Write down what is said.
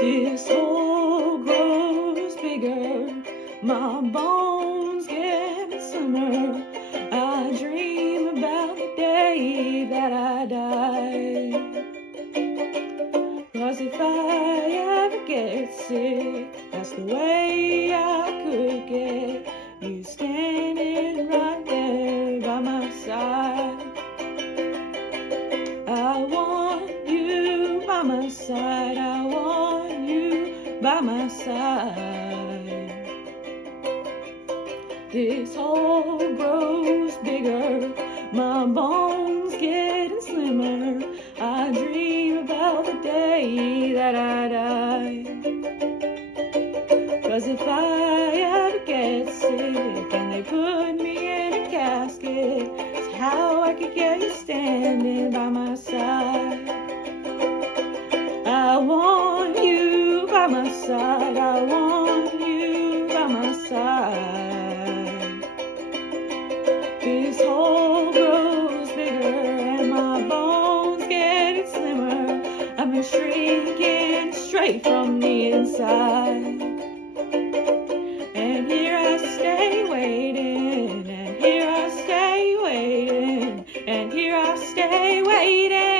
This hole grows bigger, my bones get slimmer. I dream about the day that I die. 'Cause if I ever get sick, that's the way I could get you standing right there by my side. I want you by my side, I want you by my side. This hole grows bigger, my bones getting slimmer. I dream about the day that I die. 'Cause if I ever get sick and they put me in a casket, it's how I could get you standing by my side. I want you by my side, I want you by my side. This hole grows bigger and my bones getting slimmer. I've been shrinking straight from the inside. And here I stay waiting, and here I stay waiting, and here I stay waiting.